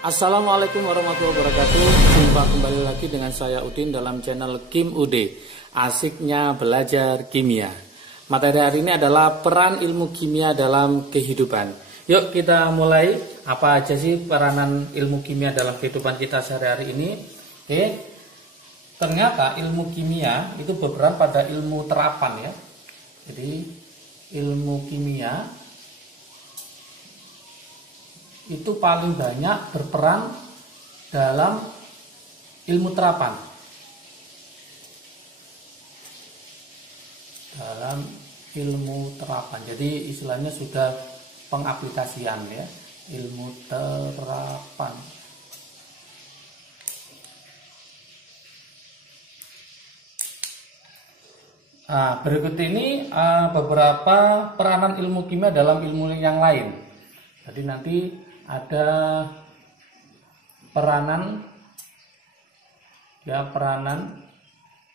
Assalamualaikum warahmatullahi wabarakatuh. Jumpa kembali lagi dengan saya Udin dalam channel Kim UD. Asiknya belajar kimia. Materi hari ini adalah peran ilmu kimia dalam kehidupan. Yuk kita mulai. Apa aja sih peranan ilmu kimia dalam kehidupan kita sehari-hari ini? Oke. Ternyata ilmu kimia itu berperan pada ilmu terapan ya. Jadi ilmu kimia itu paling banyak berperan dalam ilmu terapan. Dalam ilmu terapan. Jadi istilahnya sudah pengaplikasian ya, ilmu terapan. Nah, berikut ini beberapa peranan ilmu kimia dalam ilmu yang lain. Jadi nanti ada peranan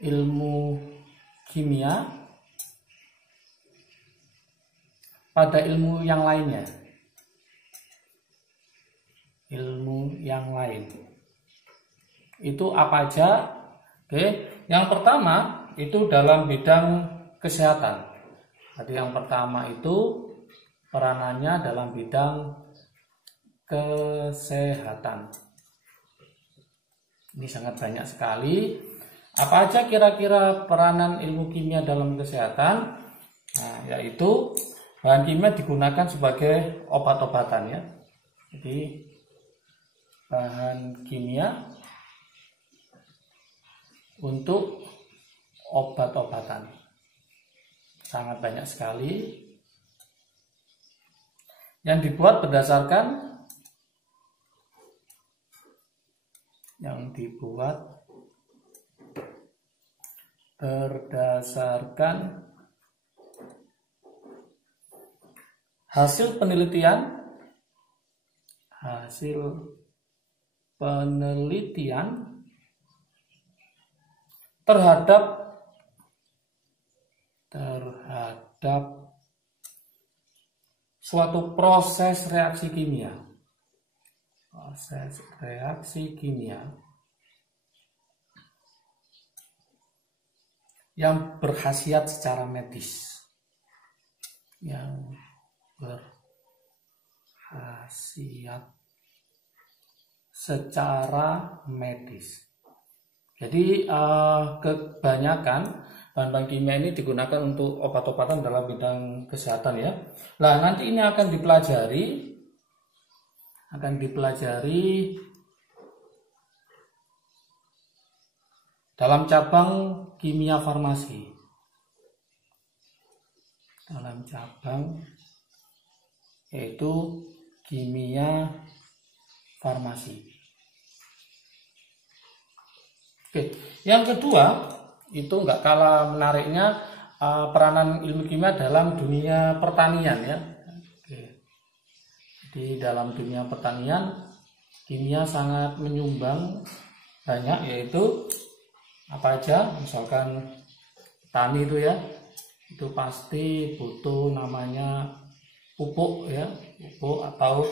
ilmu kimia pada ilmu yang lainnya. Ilmu yang lain itu apa aja? Oke, yang pertama itu dalam bidang kesehatan. Jadi yang pertama itu peranannya dalam bidang kesehatan. Ini sangat banyak sekali. Apa aja kira-kira peranan ilmu kimia dalam kesehatan? Nah, yaitu bahan kimia digunakan sebagai obat-obatan ya. Jadi bahan kimia untuk obat-obatan. Sangat banyak sekali yang dibuat berdasarkan hasil penelitian terhadap suatu proses reaksi kimia. Proses reaksi kimia yang berkhasiat secara medis. Jadi kebanyakan bahan-bahan kimia ini digunakan untuk obat-obatan dalam bidang kesehatan ya. Nah, nanti ini akan dipelajari dalam cabang kimia farmasi. Dalam cabang yaitu kimia farmasi. Oke, yang kedua itu nggak kalah menariknya peranan ilmu kimia dalam dunia pertanian ya. Di dalam dunia pertanian, kimia sangat menyumbang banyak, yaitu apa aja, misalkan tani itu ya, itu pasti butuh namanya pupuk ya, pupuk atau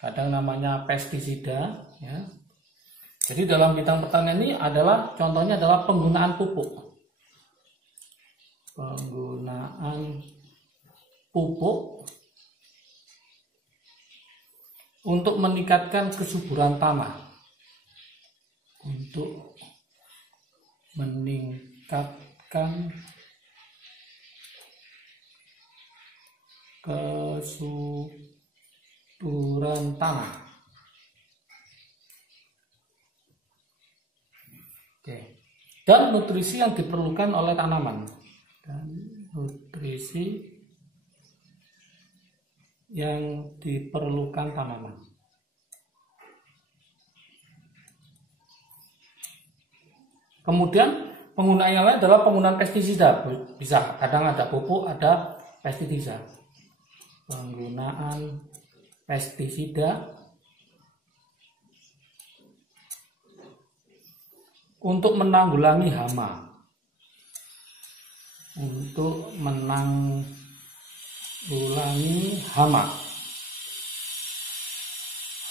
kadang namanya pestisida ya. Jadi dalam bidang pertanian ini contohnya adalah penggunaan pupuk. Penggunaan pupuk untuk meningkatkan kesuburan tanah, untuk meningkatkan kesuburan tanah. Oke. Dan nutrisi yang diperlukan oleh tanaman. Kemudian penggunaan yang lain adalah penggunaan pestisida. Bisa kadang ada pupuk, ada pestisida. Penggunaan pestisida untuk menanggulangi hama.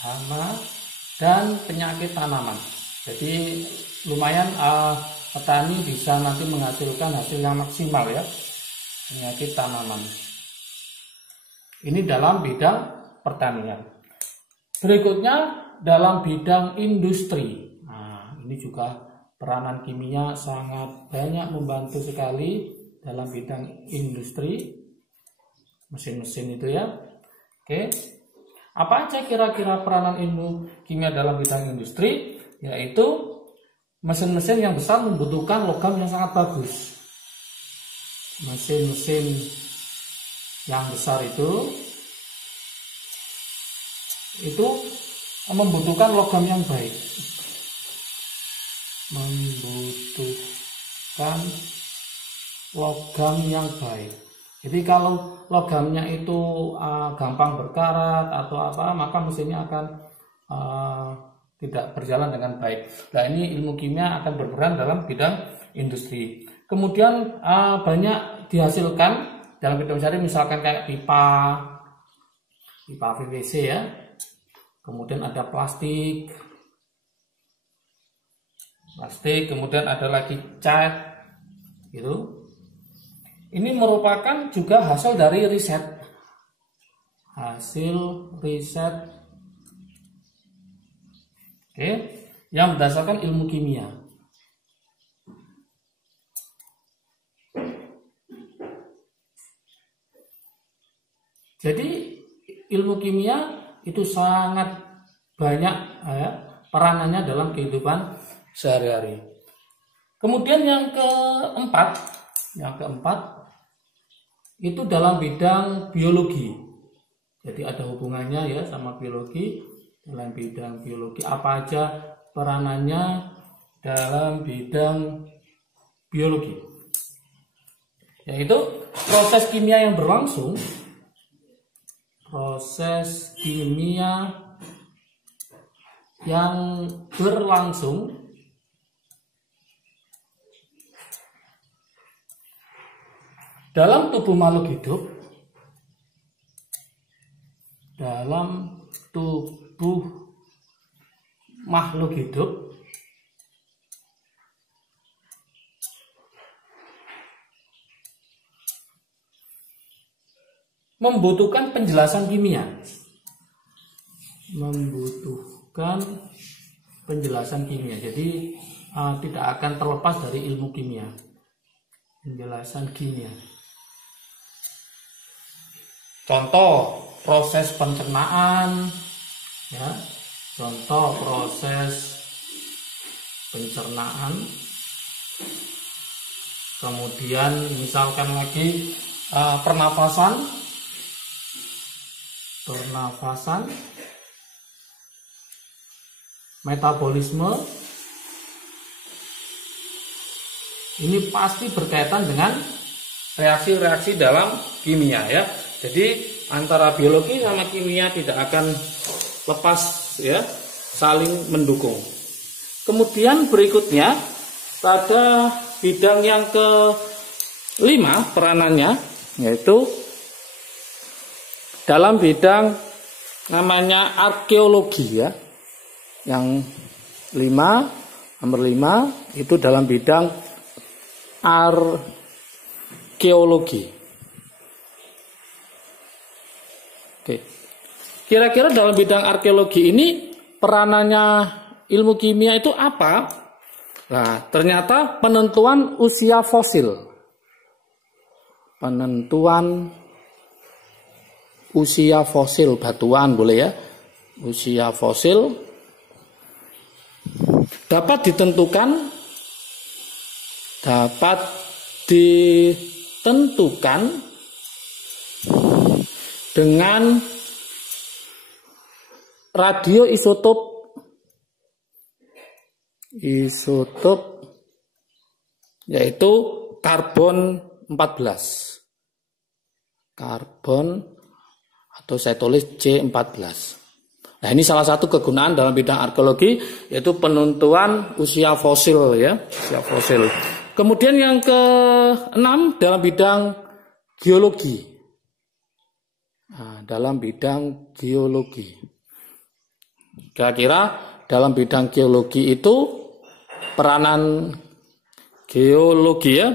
Hama dan penyakit tanaman. Jadi lumayan petani bisa nanti menghasilkan hasil yang maksimal ya, penyakit tanaman. Ini dalam bidang pertanian. Berikutnya dalam bidang industri. Nah, ini juga peranan kimia sangat banyak membantu sekali dalam bidang industri, mesin-mesin itu ya. Oke, apa aja kira-kira peranan ilmu kimia dalam bidang industri? Yaitu mesin-mesin yang besar membutuhkan logam yang sangat bagus. Mesin-mesin yang besar itu membutuhkan logam yang baik. Membutuhkan logam yang baik. Jadi kalau logamnya itu gampang berkarat atau apa, maka mesinnya akan tidak berjalan dengan baik. Nah, ini ilmu kimia akan berperan dalam bidang industri. Kemudian banyak dihasilkan dalam bidang industri, misalkan kayak pipa PVC ya. Kemudian ada plastik, kemudian ada lagi cat, gitu. Ini merupakan juga hasil dari riset, oke, yang berdasarkan ilmu kimia. Jadi ilmu kimia itu sangat banyak peranannya dalam kehidupan sehari-hari. Kemudian yang keempat itu dalam bidang biologi. Jadi ada hubungannya ya sama biologi. Dalam bidang biologi apa aja peranannya dalam bidang biologi? Yaitu proses kimia yang berlangsung. Proses kimia yang berlangsung dalam tubuh makhluk hidup, membutuhkan penjelasan kimia. Jadi tidak akan terlepas dari ilmu kimia. Penjelasan kimia. Contoh proses pencernaan, ya. Contoh proses pencernaan. Kemudian misalkan lagi pernafasan, metabolisme. Ini pasti berkaitan dengan reaksi-reaksi dalam kimia ya. Jadi antara biologi sama kimia tidak akan lepas ya, saling mendukung. Kemudian berikutnya pada bidang yang kelima peranannya yaitu dalam bidang namanya arkeologi ya. Yang nomor 5 itu dalam bidang arkeologi. Oke. Kira-kira dalam bidang arkeologi ini peranannya ilmu kimia itu apa? Nah, ternyata penentuan usia fosil. Penentuan usia fosil batuan boleh ya. Usia fosil dapat ditentukan dengan radioisotop yaitu karbon 14. Karbon atau saya tulis C14. Nah, ini salah satu kegunaan dalam bidang arkeologi yaitu penentuan usia fosil ya, usia fosil. Kemudian yang ke-6 dalam bidang geologi. Nah, dalam bidang geologi. Kira-kira dalam bidang geologi itu peranan geologi ya.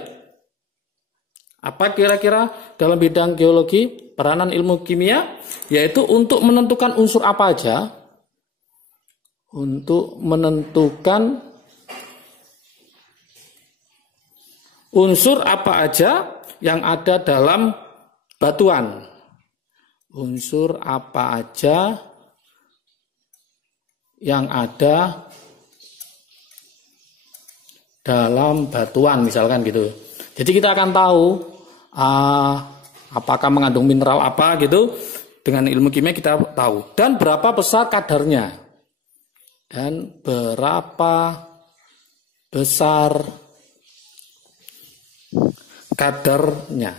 Apa kira-kira dalam bidang geologi peranan ilmu kimia? Yaitu untuk menentukan unsur apa aja. Untuk menentukan unsur apa aja yang ada dalam batuan. Unsur apa aja yang ada dalam batuan misalkan gitu. Jadi kita akan tahu apakah mengandung mineral apa gitu. Dengan ilmu kimia kita tahu. Dan berapa besar kadarnya. Dan berapa besar kadarnya.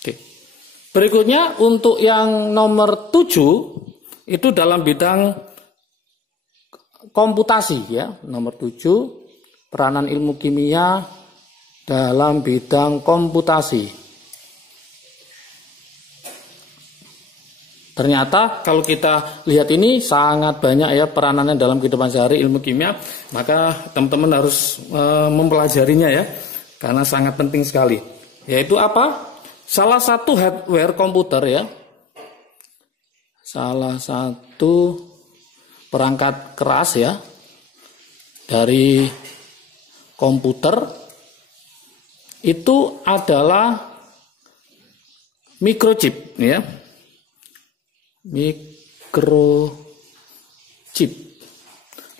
Oke. Berikutnya untuk yang nomor 7 itu dalam bidang komputasi ya. Nomor 7 peranan ilmu kimia dalam bidang komputasi. Ternyata kalau kita lihat ini sangat banyak ya peranannya dalam kehidupan sehari ilmu kimia, maka teman-teman harus mempelajarinya ya, karena sangat penting sekali. Yaitu apa? Salah satu hardware komputer ya, salah satu perangkat keras ya dari komputer itu adalah microchip ya. Microchip.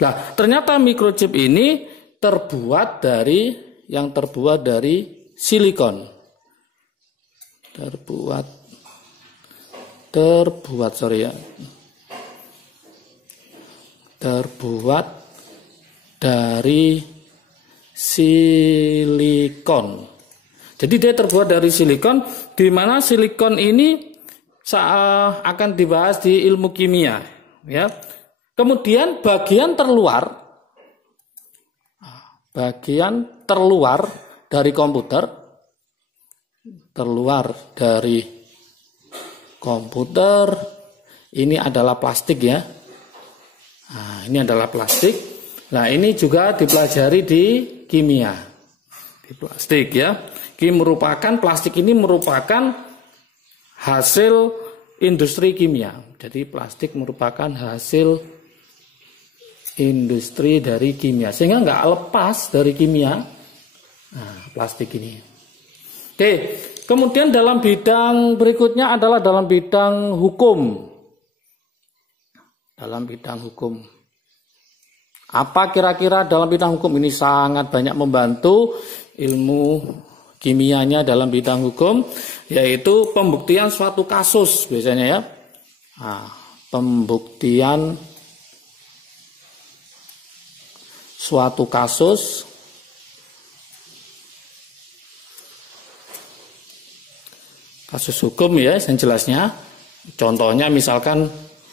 Nah, ternyata microchip ini terbuat dari silikon. Terbuat dari silikon. Jadi dia terbuat dari silikon, di mana silikon ini akan dibahas di ilmu kimia ya. Kemudian bagian terluar dari komputer, ini adalah plastik ya. Nah, ini adalah plastik. Nah, ini juga dipelajari di kimia. Di plastik ya. Plastik ini merupakan hasil industri kimia. Jadi plastik merupakan hasil industri dari kimia. Sehingga nggak lepas dari kimia. Nah, plastik ini. Oke, kemudian dalam bidang berikutnya adalah dalam bidang hukum. Dalam bidang hukum. Apa kira-kira dalam bidang hukum ini sangat banyak membantu ilmu kimianya dalam bidang hukum, yaitu pembuktian suatu kasus biasanya ya. Pembuktian suatu kasus hukum ya, yang jelasnya. Contohnya misalkan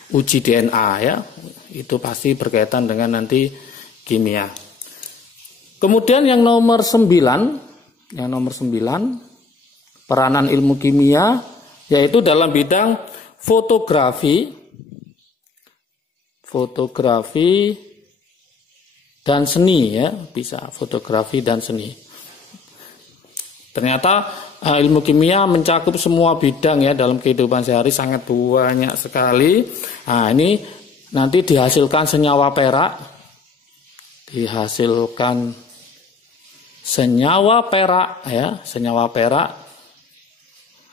uji DNA ya, itu pasti berkaitan dengan nanti kimia. Kemudian yang nomor 9, peranan ilmu kimia yaitu dalam bidang fotografi dan seni ya, bisa fotografi dan seni. Ternyata ilmu kimia mencakup semua bidang ya dalam kehidupan sehari, sangat banyak sekali. Nah, ini nanti dihasilkan senyawa perak.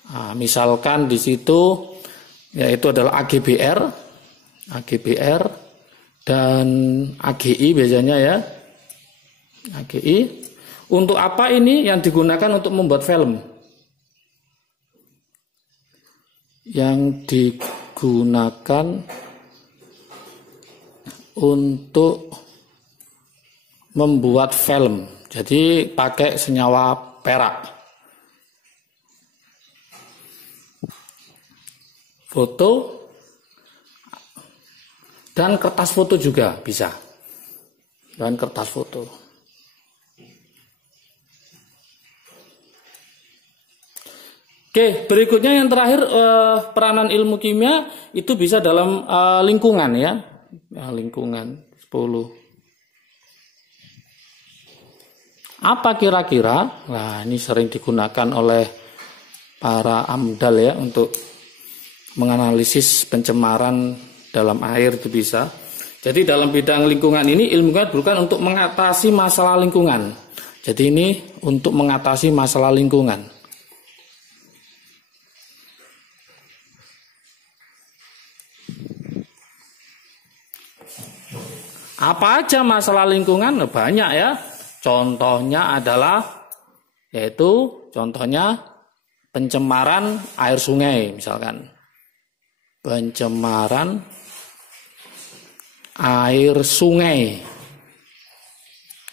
Nah, misalkan di situ yaitu adalah AGBR dan AGI biasanya ya. AGI. Untuk apa ini? Yang digunakan untuk membuat film. Yang digunakan untuk membuat film. Jadi pakai senyawa perak. Foto dan kertas foto juga bisa. Dan kertas foto. Oke, berikutnya yang terakhir peranan ilmu kimia itu bisa dalam lingkungan ya. Lingkungan 10. Apa kira-kira? Nah, ini sering digunakan oleh para amdal ya untuk menganalisis pencemaran dalam air itu bisa. Jadi dalam bidang lingkungan ini ilmu lingkungan bukan untuk mengatasi masalah lingkungan. Jadi ini untuk mengatasi masalah lingkungan. Apa aja masalah lingkungan? Banyak ya. Contohnya adalah contohnya pencemaran air sungai misalkan. Pencemaran air sungai.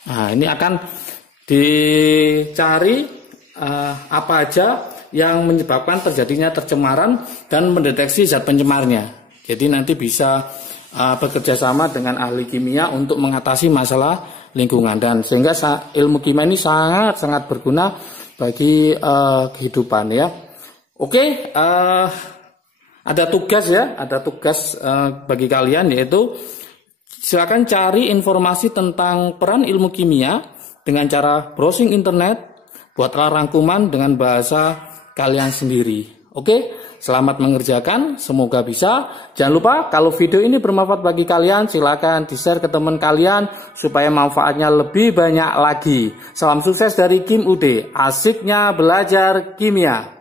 Nah, ini akan dicari apa aja yang menyebabkan terjadinya tercemaran dan mendeteksi zat pencemarnya. Jadi nanti bisa bekerja sama dengan ahli kimia untuk mengatasi masalah lingkungan, dan sehingga ilmu kimia ini sangat berguna bagi kehidupan ya. Oke, ada tugas bagi kalian, yaitu silakan cari informasi tentang peran ilmu kimia dengan cara browsing internet, buatlah rangkuman dengan bahasa kalian sendiri. Oke, selamat mengerjakan, semoga bisa. Jangan lupa kalau video ini bermanfaat bagi kalian, silakan di-share ke teman kalian supaya manfaatnya lebih banyak lagi. Salam sukses dari Kim UD, asiknya belajar kimia.